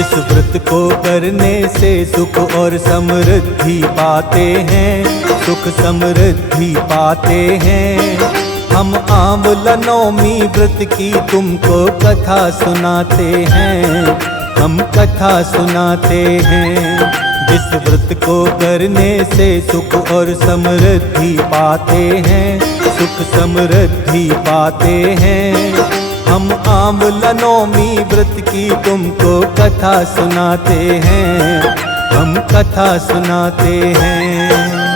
जिस व्रत को करने से सुख और समृद्धि पाते हैं, सुख समृद्धि पाते हैं। हम आंवला नवमी व्रत की तुमको कथा सुनाते हैं, हम कथा सुनाते हैं। जिस व्रत को करने से सुख और समृद्धि पाते हैं, सुख समृद्धि पाते हैं। हम आंवला नवमी व्रत की तुमको कथा सुनाते हैं, हम कथा सुनाते हैं।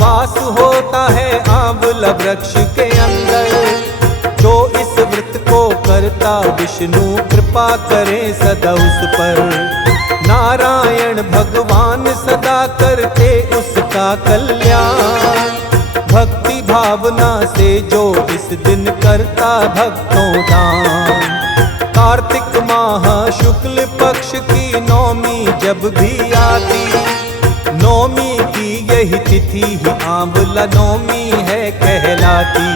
वास होता है आंवला वृक्ष के अंदर। जो इस व्रत को करता विष्णु कृपा करे सदा उस पर। नारायण भगवान सदा करते उसका कल्याण। भक्ति भावना से जो इस दिन करता भक्तों दान। कार्तिक माह शुक्ल पक्ष की नवमी जब भी आती, नवमी की यही तिथि ही आंवला नवमी है कहलाती।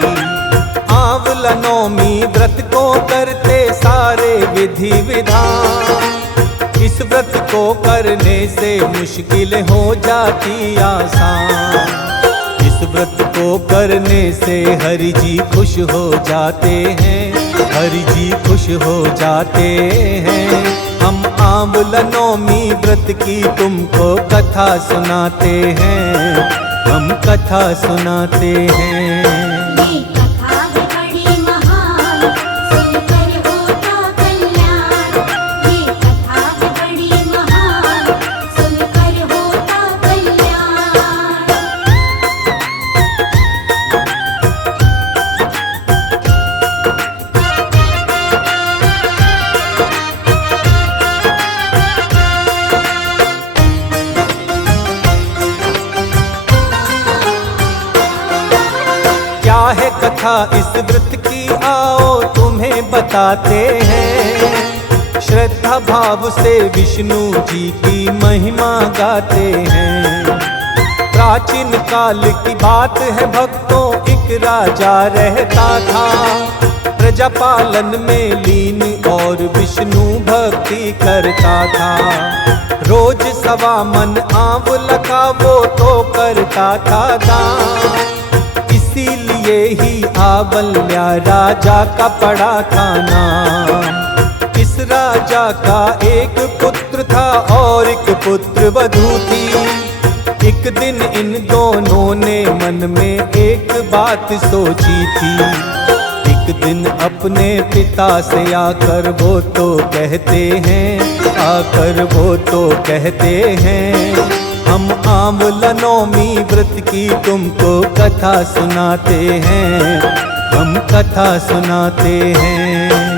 आंवला नवमी व्रत को करते सारे विधि विधान। इस व्रत को करने से मुश्किल हो जाती आसान। इस व्रत को करने से हरि जी खुश हो जाते हैं, हरि जी खुश हो जाते हैं। हम आंवला नवमी व्रत की तुमको कथा सुनाते हैं, हम कथा सुनाते हैं। क्या है कथा इस व्रत की आओ तुम्हें बताते हैं। श्रद्धा भाव से विष्णु जी की महिमा गाते हैं। प्राचीन काल की बात है भक्तों, एक राजा रहता था। प्रजा पालन में लीन और विष्णु भक्ति करता था। रोज सवा मन आंवला का वो तो करता था दान। इसीलिए ही आंवल्या राजा का पड़ा था नाम। इस राजा का एक पुत्र था और एक पुत्र वधू थी। एक दिन इन दोनों ने मन में एक बात सोची थी। एक दिन अपने पिता से आकर वो तो कहते हैं, आकर वो तो कहते हैं, हम आंवला नवमी व्रत की तुमको कथा सुनाते हैं, हम कथा सुनाते हैं।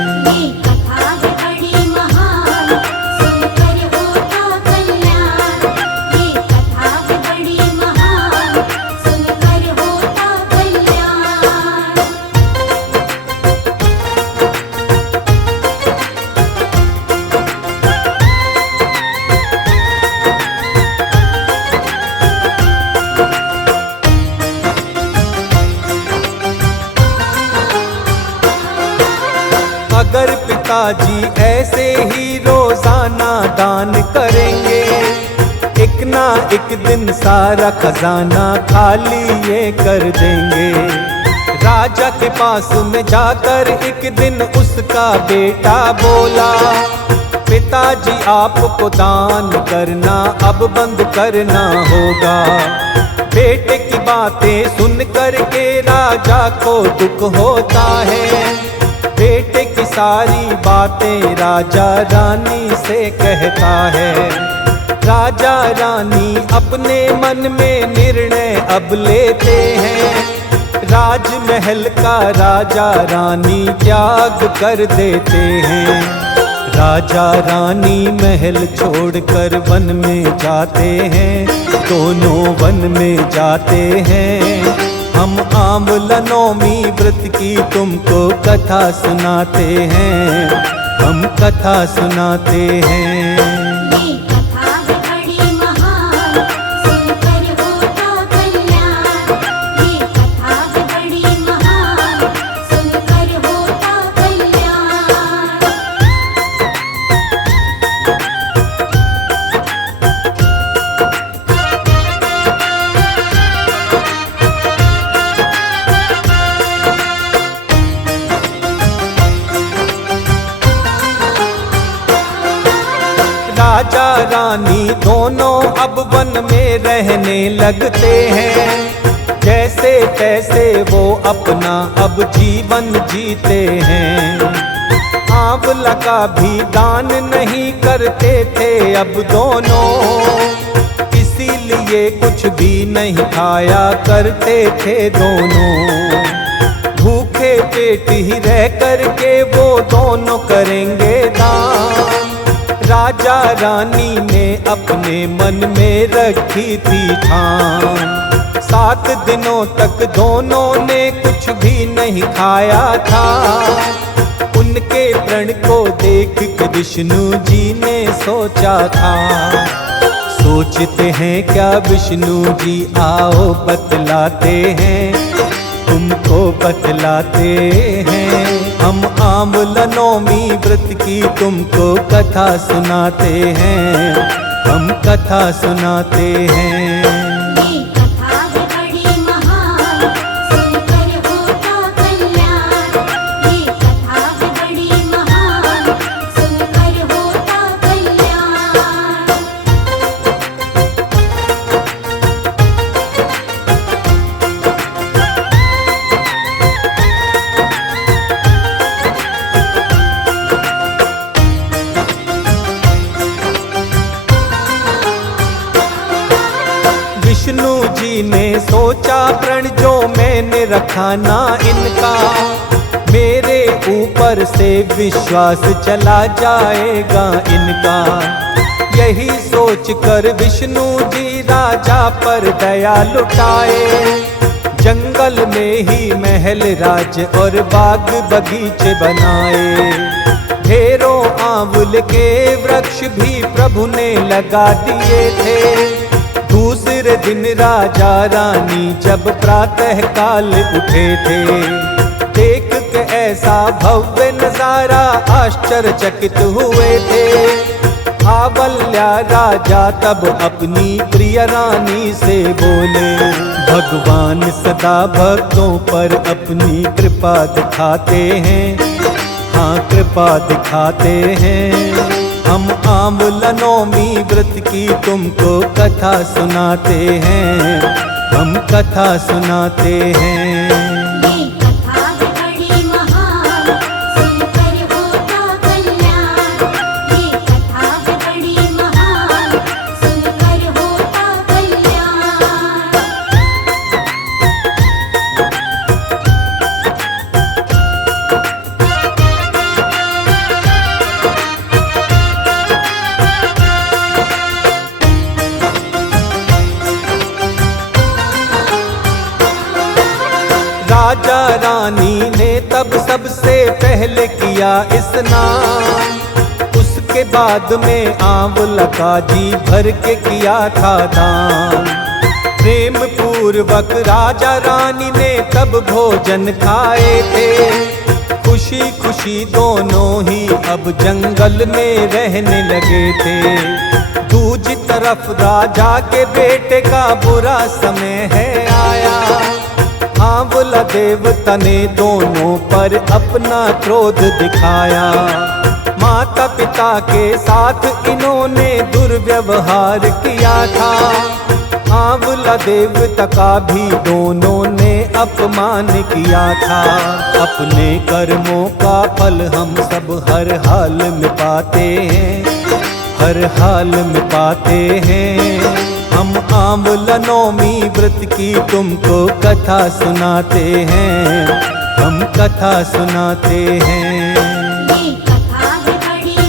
अगर पिताजी ऐसे ही रोजाना दान करेंगे, एक ना एक दिन सारा खजाना खाली ये कर देंगे। राजा के पास में जाकर एक दिन उसका बेटा बोला, पिताजी आपको दान करना अब बंद करना होगा। बेटे की बातें सुन कर के राजा को दुख होता है। बेटे की सारी बातें राजा रानी से कहता है। राजा रानी अपने मन में निर्णय अब लेते हैं। राजमहल का राजा रानी त्याग कर देते हैं। राजा रानी महल छोड़कर वन में जाते हैं, दोनों वन में जाते हैं। हम आंवला नौमी व्रत की तुमको कथा सुनाते हैं, हम कथा सुनाते हैं। ये कथा है बड़ी महान, सुनकर होता कल्याण। ये कथा है बड़ी महान, सुनकर होता कल्याण। राजा रानी दोनों अब वन में रहने लगते हैं, जैसे तैसे वो अपना अब जीवन जीते हैं। आंवला का भी दान नहीं करते थे अब दोनों, इसीलिए कुछ भी नहीं खाया करते थे दोनों। भूखे पेट ही रह करके वो दोनों करेंगे दान। राजा रानी ने अपने मन में रखी थी ठान, 7 दिनों तक दोनों ने कुछ भी नहीं खाया था। उनके प्रण को देख के विष्णु जी ने सोचा था, सोचते हैं क्या विष्णु जी, आओ बतलाते हैं, तुमको बतलाते हैं। हम आंवला नौमी व्रत की तुमको कथा सुनाते हैं, हम कथा सुनाते हैं। ये कथा है बड़ी महान, सुनकर होता कल्याण। ये कथा है बड़ी महान, सुनकर होता कल्याण। विष्णु जी ने सोचा प्रण जो मैंने रखा ना इनका, मेरे ऊपर से विश्वास चला जाएगा इनका। यही सोच कर विष्णु जी राजा पर दया लुटाए, जंगल में ही महल राज और बाग बगीचे बनाए। ढेरों आंवले के वृक्ष भी प्रभु ने लगा दिए थे। दूसरे दिन राजा रानी जब प्रातः काल उठे थे, देख के ऐसा भव्य नजारा आश्चर्यचकित हुए थे। आंवल्या राजा तब अपनी प्रिय रानी से बोले, भगवान सदा भक्तों पर अपनी कृपा दिखाते हैं, हाँ कृपा दिखाते हैं। हम आंवला नौमी व्रत की तुमको कथा सुनाते हैं, हम कथा सुनाते हैं। ये कथा है बड़ी महान, सुनकर होता कल्याण। ये कथा है बड़ी महान, सुनकर होता कल्याण। राजा रानी ने तब सबसे पहले किया स्नान, उसके बाद में आंवला का जी भर के किया था दान। प्रेम पूर्वक राजा रानी ने तब भोजन खाए थे, खुशी खुशी दोनों ही अब जंगल में रहने लगे थे। दूसरी तरफ राजा के बेटे का बुरा समय है आया, आंवला देवता ने दोनों पर अपना क्रोध दिखाया। माता पिता के साथ इन्होंने दुर्व्यवहार किया था, आंवला देवता का भी दोनों ने अपमान किया था। अपने कर्मों का फल हम सब हर हाल में पाते हैं, हर हाल में पाते हैं। हम आंवला नौमी व्रत की तुमको कथा सुनाते हैं, हम कथा सुनाते हैं। ये कथा है बड़ी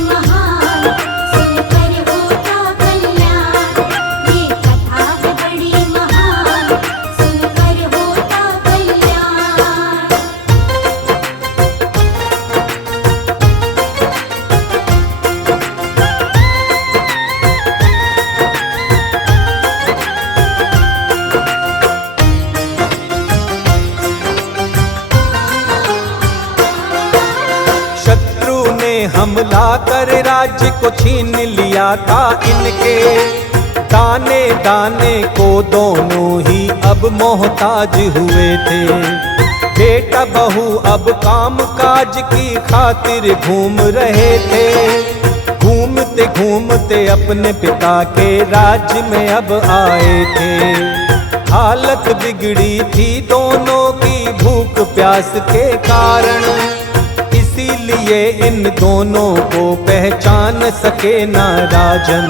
हमला कर राज्य को छीन लिया था इनके। दाने दाने को दोनों ही अब मोहताज हुए थे। बेटा बहू अब काम काज की खातिर घूम रहे थे। घूमते घूमते अपने पिता के राज्य में अब आए थे। हालत बिगड़ी थी दोनों की भूख प्यास के कारण, इसीलिए इन दोनों को पहचान सके ना राजन।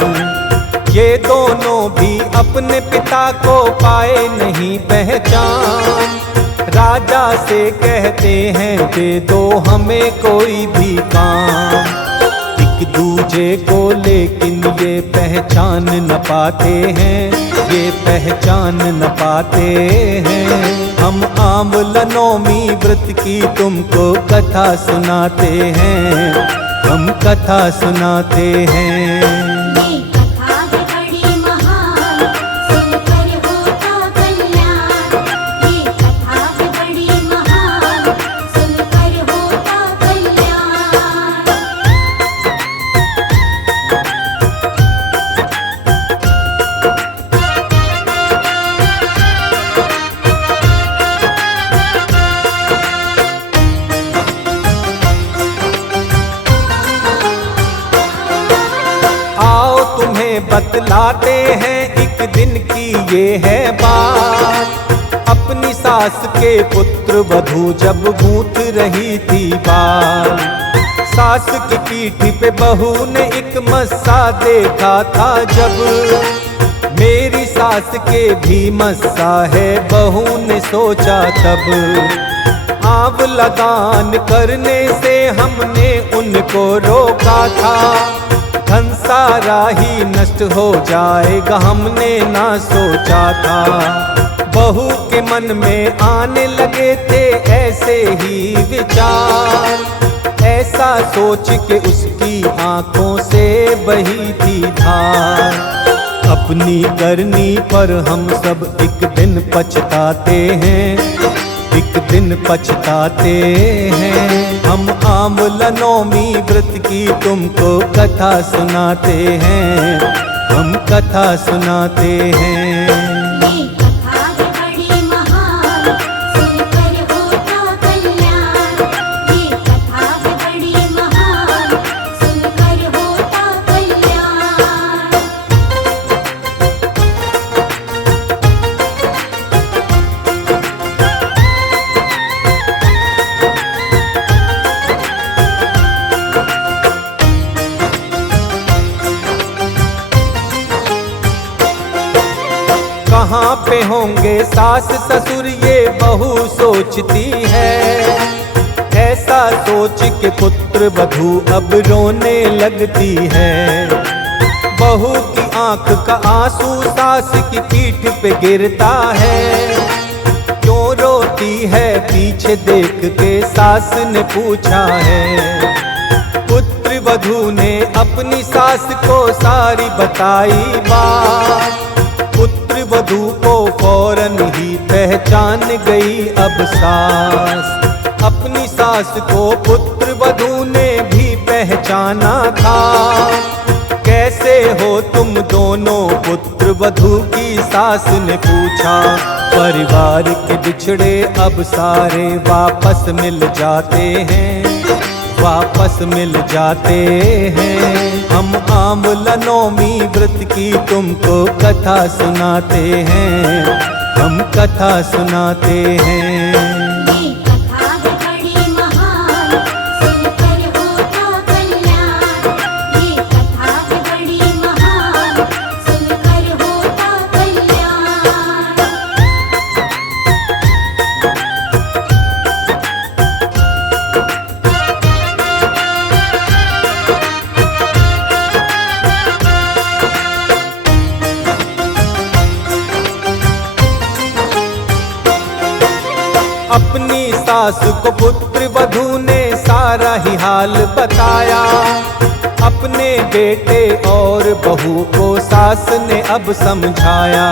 ये दोनों भी अपने पिता को पाए नहीं पहचान। राजा से कहते हैं दे दो हमें कोई भी काम। एक दूजे को लेकिन ये पहचान न पाते हैं, ये पहचान न पाते हैं। हम आंवला नौमी व्रत की तुमको कथा सुनाते हैं, हम कथा सुनाते हैं। ये कथा है बड़ी महान, सुनकर होता कल्याण। ये कथा है बड़ी महान, सुनकर होता कल्याण। आओ तुम्हें बतलाते हैं एक दिन की ये है बात। अपनी सास के पुत्र वधू जब गूंथ रही थी बाल, सास की पीठ पे बहू ने एक मस्सा देखा था जब। मेरी सास के भी मस्सा है बहू ने सोचा तब। आव लगान करने से हमने उनको रोका था। धन सारा ही नष्ट हो जाएगा हमने ना सोचा था। बहू के मन में आने लगे थे ऐसे ही विचार। ऐसा सोच के उसकी आंखों से बही थी धार। अपनी करनी पर हम सब एक दिन पछताते हैं, एक दिन पछताते हैं। हम आंवला नौमी व्रत की तुमको कथा सुनाते हैं, हम कथा सुनाते हैं। ये कथा है बड़ी महान, सुनकर होता कल्याण। ये कथा है बड़ी महान, सुनकर होता कल्याण। कहाँ पे होंगे सास ससुर ये बहू सोचती है। ऐसा सोच के पुत्र वधू अब रोने लगती है। बहू की आंख का आंसू सास की पीठ पे गिरता है। क्यों रोती है पीछे देख के सास ने पूछा है। पुत्र वधू ने अपनी सास को सारी बताई बात। पुत्र वधू को फौरन ही पहचान गई अब सास। अपनी सास को पुत्र वधू ने भी पहचाना था। कैसे हो तुम दोनों पुत्र वधू की सास ने पूछा। परिवार के बिछड़े अब सारे वापस मिल जाते हैं, वापस मिल जाते हैं। हम आंवला नौमी व्रत की तुमको कथा सुनाते हैं, हम कथा सुनाते हैं। ये कथा है बड़ी महान, सुनकर होता कल्याण। ये कथा है बड़ी महान, सुनकर होता कल्याण। अपनी सास को पुत्र वधू ने सारा ही हाल बताया। अपने बेटे और बहू को सास ने अब समझाया।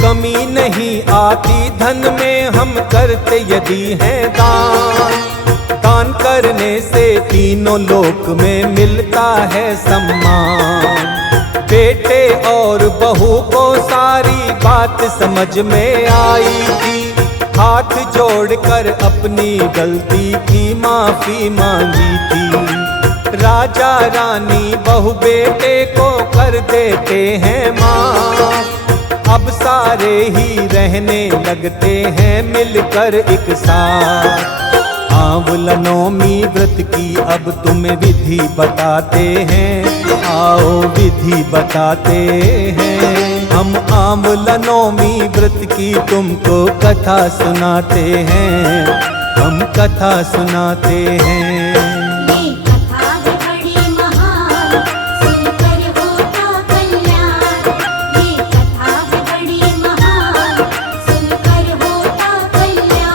कमी नहीं आती धन में हम करते यदि है दान। दान करने से तीनों लोक में मिलता है सम्मान। बेटे और बहू को सारी बात समझ में आई थी, हाथ जोड़कर अपनी गलती की माफी मांगी थी। राजा रानी बहू बेटे को कर देते हैं माफ, अब सारे ही रहने लगते हैं मिलकर एक साथ। आंवला नवमी व्रत की अब तुम्हें विधि बताते हैं, आओ विधि बताते हैं। हम आंवला नवमी व्रत की तुमको कथा सुनाते हैं, हम कथा सुनाते हैं। ये कथा है बड़ी महान, सुनकर होता कल्याण। ये कथा है बड़ी महान, सुनकर होता कल्याण।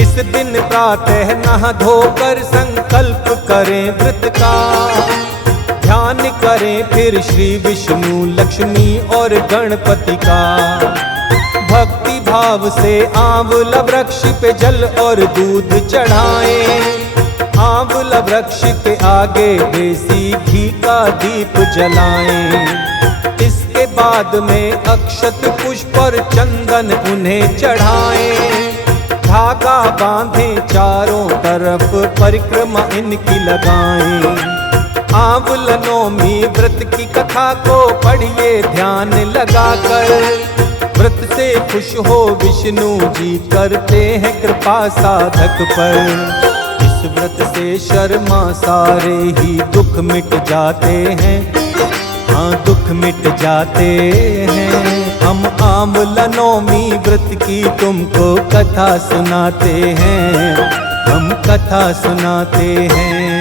इस दिन प्रातः नहा धोकर संकल्प करें व्रत का, ध्यान करें फिर श्री विष्णु लक्ष्मी और गणपति का। भक्ति भाव से आंवला वृक्ष पे जल और दूध चढ़ाएं, आंवला वृक्ष के आगे देसी घी का दीप जलाएं। इसके बाद में अक्षत पुष्प और चंदन उन्हें चढ़ाएं, धागा बांधें चारों तरफ परिक्रमा इनकी लगाएं। आंवला नवमी व्रत की कथा को पढ़िए ध्यान लगाकर, व्रत से खुश हो विष्णु जी करते हैं कृपा साधक पर। इस व्रत से शर्मा सारे ही दुख मिट जाते हैं, हाँ दुख मिट जाते हैं। हम आंवला नवमी व्रत की तुमको कथा सुनाते हैं, हम कथा सुनाते हैं।